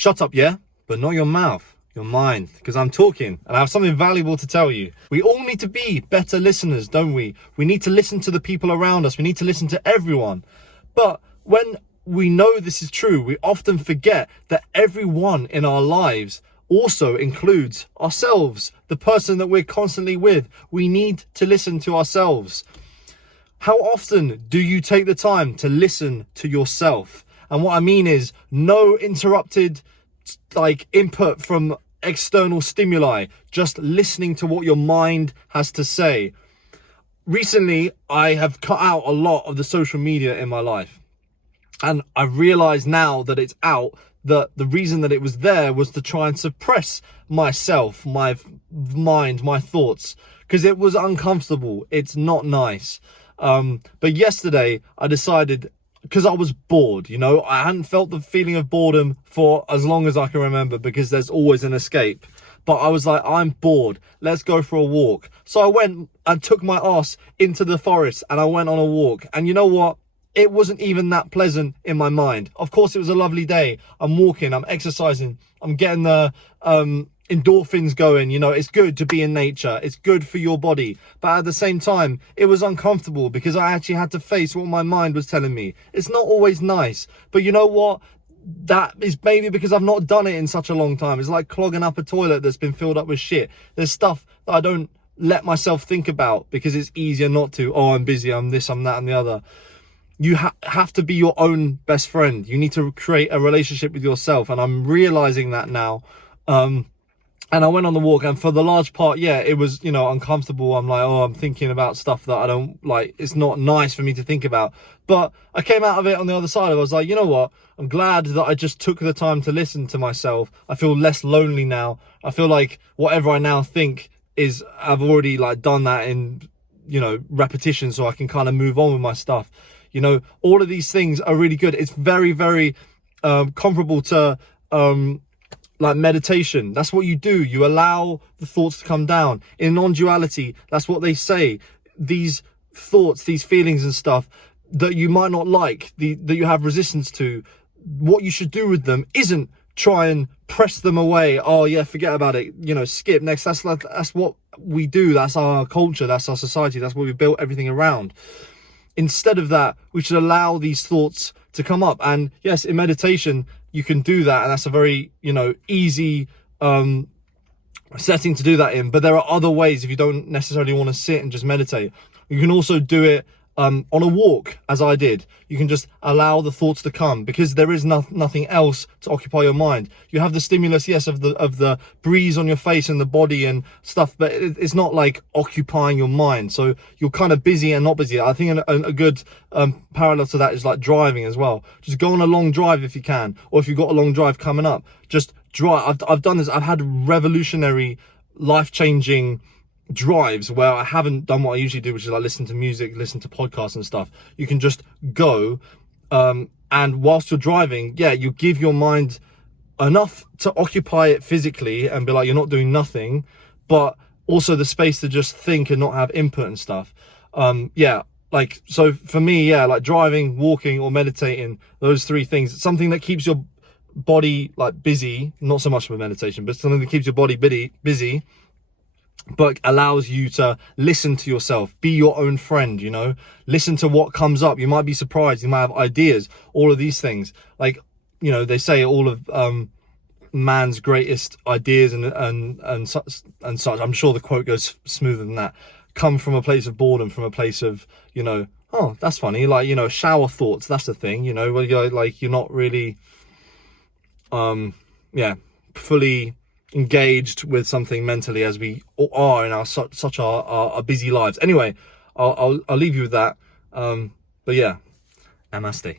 Shut up, yeah? But not your mouth, your mind, because I'm talking and I have something valuable to tell you. We all need to be better listeners, don't we? We need to listen to the people around us. We need to listen to everyone. But when we know this is true, we often forget that everyone in our lives also includes ourselves, the person that we're constantly with. We need to listen to ourselves. How often do you take the time to listen to yourself? And what I mean is no interrupted input from external stimuli, just listening to what your mind has to say. Recently, I have cut out a lot of the social media in my life. And I realize now that it's out, that the reason that it was there was to try and suppress myself, my mind, my thoughts, because it was uncomfortable. It's not nice. But yesterday I decided, because I was bored, I hadn't felt the feeling of boredom for as long as I can remember, because there's always an escape. But I was like, I'm bored. Let's go for a walk. So I went and took my ass into the forest and I went on a walk. And you know what? It wasn't even that pleasant in my mind. Of course, it was a lovely day. I'm walking, I'm exercising, I'm getting the endorphins going. It's good to be in nature. It's good for your body. But at the same time, it was uncomfortable because I actually had to face what my mind was telling me. It's not always nice. But you know what? That is maybe because I've not done it in such a long time. It's like clogging up a toilet that's been filled up with shit. There's stuff that I don't let myself think about because it's easier not to. Oh, I'm busy, I'm this, I'm that, and the other. You have to be your own best friend. You need to create a relationship with yourself. And I'm realizing that now. And I went on the walk, and for the large part, yeah, it was, uncomfortable. I'm like, I'm thinking about stuff that I don't like. It's not nice for me to think about. But I came out of it on the other side. I was like, you know what? I'm glad that I just took the time to listen to myself. I feel less lonely now. I feel like whatever I now think is, I've already done that in, repetition, so I can kind of move on with my stuff. All of these things are really good. It's very, very comparable to meditation. That's what you do. You allow the thoughts to come down. In non-duality, that's what they say. These thoughts, these feelings and stuff that you might not like, that you have resistance to, what you should do with them isn't try and press them away. Oh yeah, forget about it. Skip next. That's what we do. That's our culture. That's our society. That's what we built everything around. Instead of that, we should allow these thoughts to come up. And yes, in meditation, you can do that. And that's a very, easy setting to do that in. But there are other ways if you don't necessarily want to sit and just meditate. You can also do it on a walk, as I did. You can just allow the thoughts to come because there is nothing else to occupy your mind. You have the stimulus, yes, of the breeze on your face and the body and stuff, but it's not like occupying your mind. So you're kind of busy and not busy. I think a good parallel to that is like driving as well. Just go on a long drive if you can, or if you've got a long drive coming up, just drive. I've done this. I've had revolutionary, life-changing drives where I haven't done what I usually do, which is listen to music, listen to podcasts and stuff. You can just go and whilst you're driving, you give your mind enough to occupy it physically and be like, you're not doing nothing, but also the space to just think and not have input and stuff. So for me, driving, walking or meditating, those three things, it's something that keeps your body busy, not so much of a meditation, but something that keeps your body busy, but allows you to listen to yourself, be your own friend, listen to what comes up. You might be surprised, you might have ideas, all of these things. They say all of man's greatest ideas and such. I'm sure the quote goes smoother than that. Come from a place of boredom, from a place of, oh, that's funny. Shower thoughts, that's the thing, where you're not really, fully engaged with something mentally as we are in our such our busy lives. Anyway, I'll leave you with that. But yeah, namaste.